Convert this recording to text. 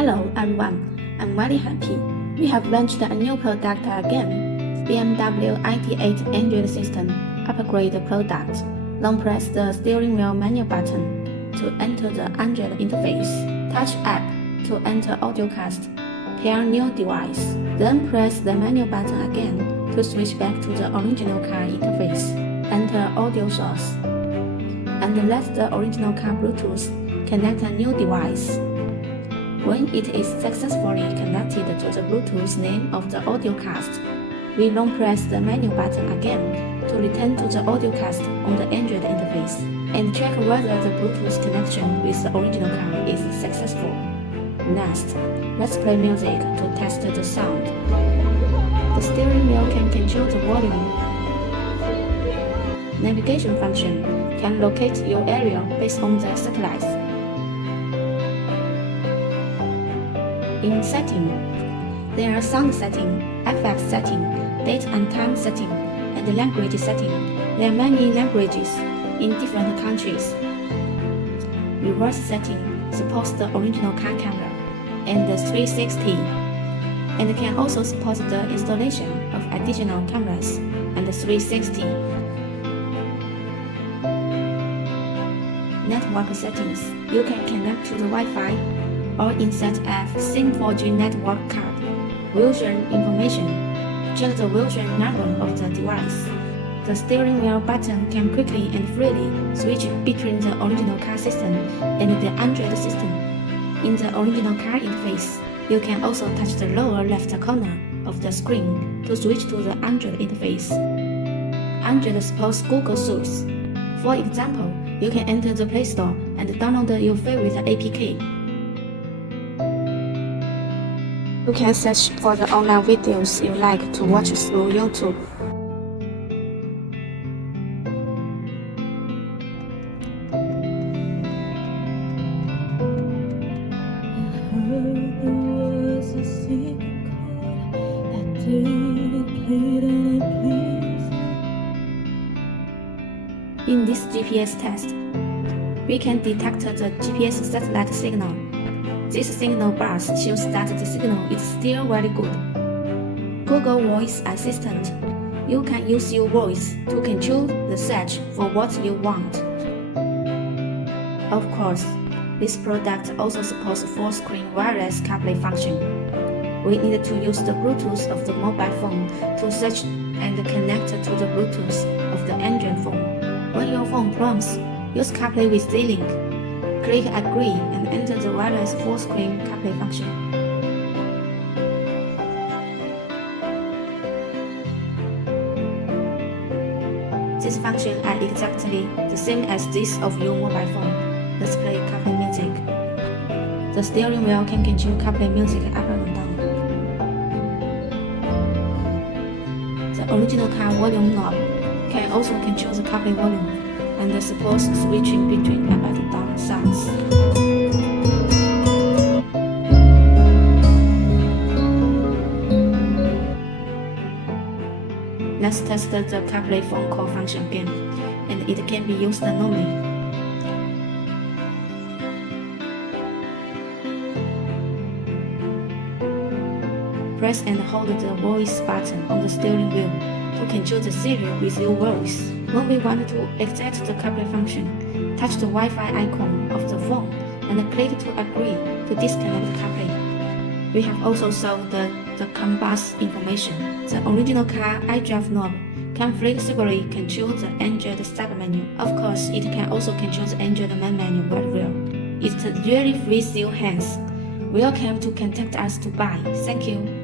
Hello everyone, I'm very happy. We have launched a new product again. BMW ID8 Android system upgrade product. Long press the steering wheel menu button to enter the Android interface. Touch app to enter audiocast. Pair new device. Then press the menu button again to switch back to the original car interface. Enter audio source. And let the original car Bluetooth connect a new device. When it is successfully connected to the Bluetooth name of the audiocast, we long press the menu button again to return to the audiocast on the Android interface and check whether the Bluetooth connection with the original car is successful. Next, let's play music to test the sound. The steering wheel can control the volume. Navigation function can locate your area based on the satellites. In setting, there are sound setting, effect setting, date and time setting, and language setting. There are many languages in different countries. Reverse setting supports the original car camera and the 360, and can also support the installation of additional cameras and the 360. Network settings, you can connect to the Wi-Fi or insert a SIM 4G network card. Version information, check the version number of the device. The steering wheel button can quickly and freely switch between the original car system and the Android system. In the original car interface, you can also touch the lower left corner of the screen to switch to the Android interface. Android supports Google Search. For example, you can enter the Play Store and download your favorite APK. You can search for the online videos you like to watch through YouTube. In this GPS test, we can detect the GPS satellite signal. This signal bars shows that the signal is still very good. Google Voice Assistant. You can use your voice to control the search for what you want. Of course, this product also supports full-screen wireless Carplay function. We need to use the Bluetooth of the mobile phone to search and connect to the Bluetooth of the Android phone. When your phone prompts, use Carplay with Z-Link. Click Agree and enter the wireless full-screen Carplay function. These functions are exactly the same as these of your mobile phone. Let's play Carplay music. The steering wheel can control Carplay music up and down. The original car volume knob can also control the Carplay volume and supports switching between up and down sounds. Let's test the Carplay phone call function again, and it can be used normally. Press and hold the voice button on the steering wheel to control the serial with your voice. When we want to exit the Carplay function, touch the Wi-Fi icon of the phone and click to agree to disconnect Carplay. We have also solved the CAN information. The original car iDrive knob can flexibly control the Android submenu. Of course, it can also control the Android main menu very well. It really frees your hands. Welcome to contact us to buy. Thank you.